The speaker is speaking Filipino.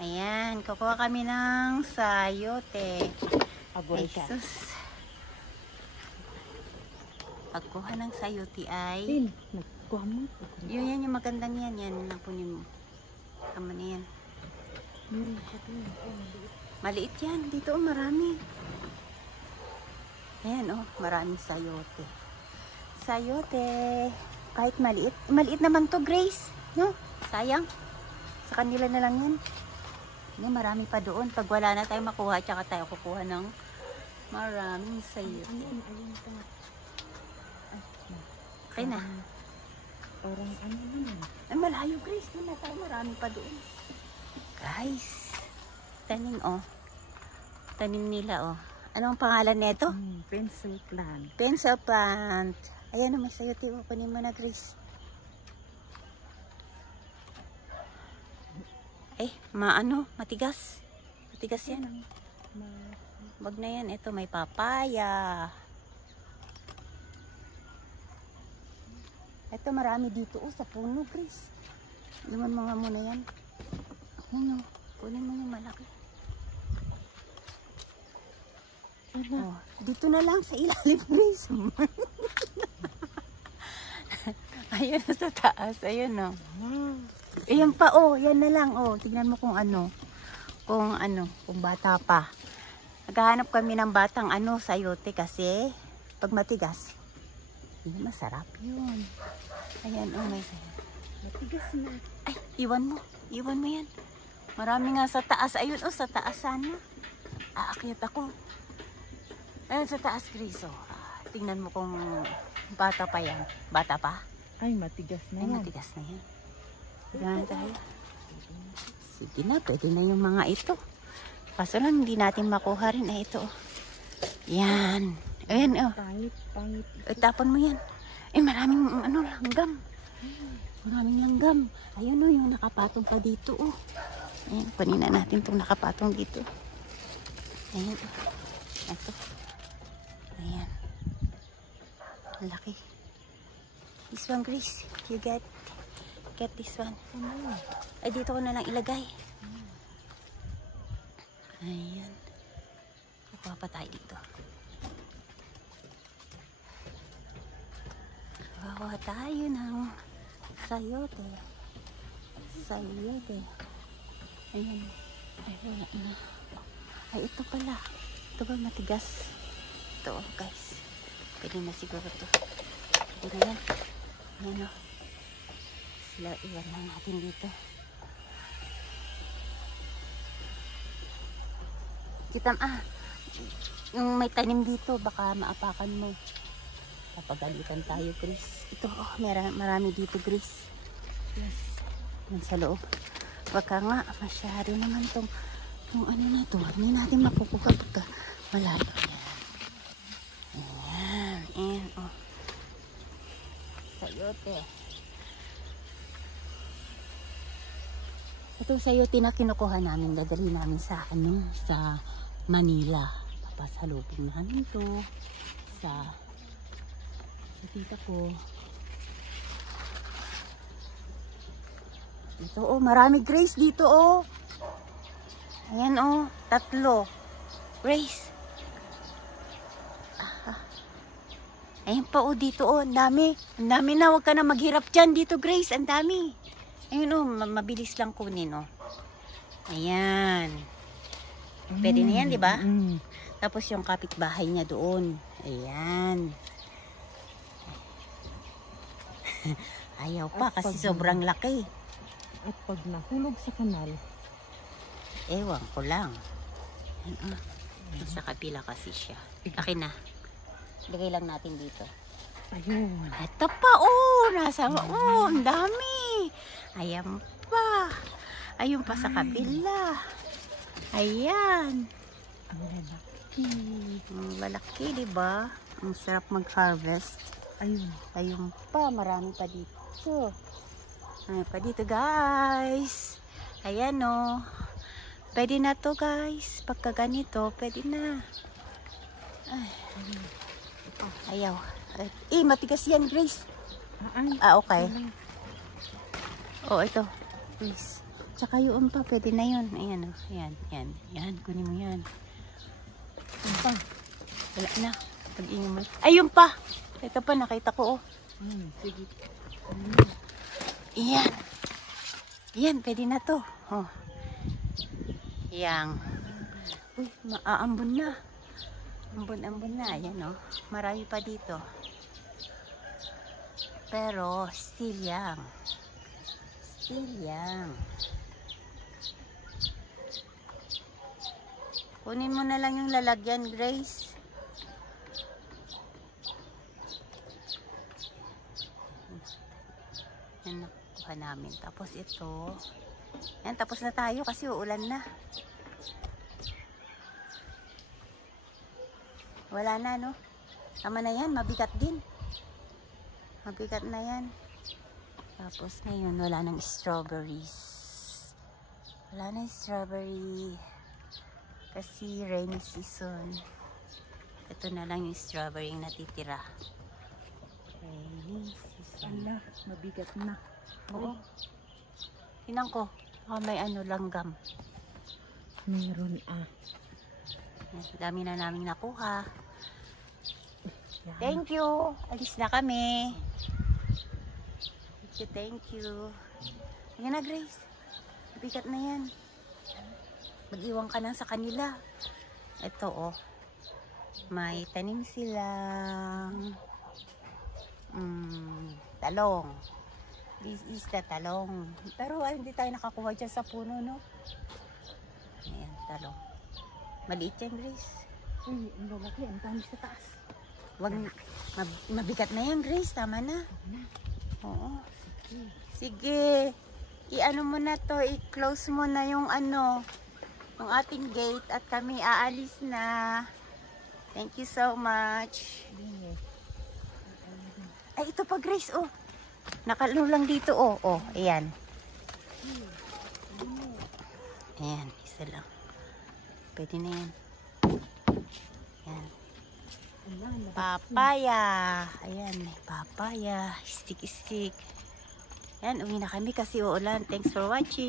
Ayan, kukuha kami ng sayote. Abol ka. Jesus. Pagkuha ng sayote ay... Tin, nagkuha mo. Yan yung magandang yan. Yan, napunin mo. Tama na yan. Meron ka tin. Maliit yan. Dito marami. Ayan maraming sayote. Sayote. Kahit maliit. Maliit naman to, Grace. No? Sayang. Sa kanila na lang yan. Marami pa doon. Pag wala na tayo makuha, tsaka tayo kukuha ng maraming sayote. Ayun pa. Okay na. Parang ano naman. Ay, malayo, Grace. Doon na tayo. Marami pa doon. Guys. Tanim, Tanim nila, Ano ang pangalan nito? Pencil plant. Pencil plant. Ayan, may sayote. Kunin mo na, Grace. Matigas. Matigas yan. Wag na yan. Ito, may papaya. Ito, marami dito, sa puno, Grace. Luman mga muna yan. Ayan, kunin mo yung malaki. Dito na lang sa ilalim, Grace. Ayun, sa taas. Ayun, Ayan pa, yan na lang, tignan mo kung bata pa. Naghahanap kami ng batang sayote kasi pag matigas, hindi masarap yun. Ayan, may sayote. Matigas na. Ay, iwan mo yan. Marami nga sa taas. Ayun, sa taas sana. Aakyat ako. Ayun, sa taas, Grace, tingnan mo kung bata pa yan. Bata pa? Ay, matigas na Ay, yan. matigas na yan. Ganyan tayo. Sige na, pwede na yung mga ito. Kaso lang, hindi natin makuha rin. Ito. Yan. Ayan, Pangit. Tapon mo yan. Maraming, langgam. Maraming langgam. Ayun, yung nakapatong pa dito, Ayan, kunin na natin itong nakapatong dito. Ayan, Ito. Ayan. Laki. This one, Grace. You get this one. Ay, dito ko na lang ilagay. Ayan. Kukuha pa tayo dito. Kukuha tayo ng sayote. Ayan. Ay, wala na. Ay, ito pala. Ito ba matigas? Ito, guys. Pwede na siguro ito. Pwede na yan. Ayan, sila iwan lang natin dito. Yung may tanim dito, baka maapakan mo. Papagalitan tayo, Grace. Ito, marami dito, Grace. Yes. Yan sa loob. Baka nga, masyari naman tong na to. Hindi natin makukuha pagka malayo. Ayan. Sayote. Itong sayote na kinukuha namin, dadali namin sa Manila. Papasalubong namin to sa tita ko. Ito, marami, Grace, dito, Ayan, 3. Grace. Ayan pa, dito, ang dami. Ang dami na, huwag ka na maghirap dyan dito, Grace. Ang dami. Ayun, mabilis lang kunin, Ayan. Pwede na yan, di ba? Tapos yung kapitbahay niya doon. Ayan. Ayaw pa kasi sobrang laki. At pag nahulog sa kanal, ewan ko lang. Sa kabila kasi siya. Akin na. Lagay lang natin dito. ayun. Ito pa, nasa, ang dami. Ayan pa. Ayun pa sa kabila. Ayan. Ang lalaki. Ang lalaki, diba? Ang sarap mag-harvest. Ayun pa, marami pa dito. Marami pa dito, guys. Ayan, pwede na to, guys. Pagka ganito, pwede na. Ayaw. Matigas yan, Grace. Okay. Ito. Please. tsaka yung pa, pwede na yun. Ayan, oh. Ayan, yan. Yan, kunin mo yan. Yung pa. Wala na. Pag-ingin mo. Ayun pa! Ito pa, nakita ko, oh. Sige. Ayan. Ayan, pwede na to. Oh. Yang. Uy, maaambon na. Ambon-ambon na. Ayan, oh. Marami pa dito. Pero, still young. Still young. Kunin mo na lang yung lalagyan, Grace. Yan, nakuha namin. Tapos ito. Yan, tapos na tayo kasi uulan na. Wala na, no? Tama na yan, mabigat din. Mabigat na yan. Tapos ngayon, wala nang strawberries. Wala nang strawberry. Kasi rainy season. Ito na lang yung strawberry yung natitira. Rainy season. Ala, mabigat na. Oo. Tingnan ko. Baka may ano, langgam. Meron Dami na namin nakuha. Yan. Thank you. Alis na kami. Thank you. Ayan na, Grace. Bigat na yan. Mag-iwan ka na sa kanila. Ito, oh. May tanim silang talong. This is the talong. Pero hindi tayo nakakuha dyan sa puno, no? Ayan, talong. Maliit yan, Grace. Uy, ang lalaki. Ang dami sa taas. Wag, mabigat na yan, Grace. Tama na. Oo. Sige. I-ano mo na to. I-close mo na yung ano, yung ating gate at kami aalis na. Thank you so much. Ay, ito pa, Grace, oh. Nakalo lang dito, oh. Oh, ayan. Ayan, isa lang. Pwede na yan. Ayan. Papaya. Ayan, may papaya. Stick. Ayan, uwi na kami kasi uulan. Thanks for watching.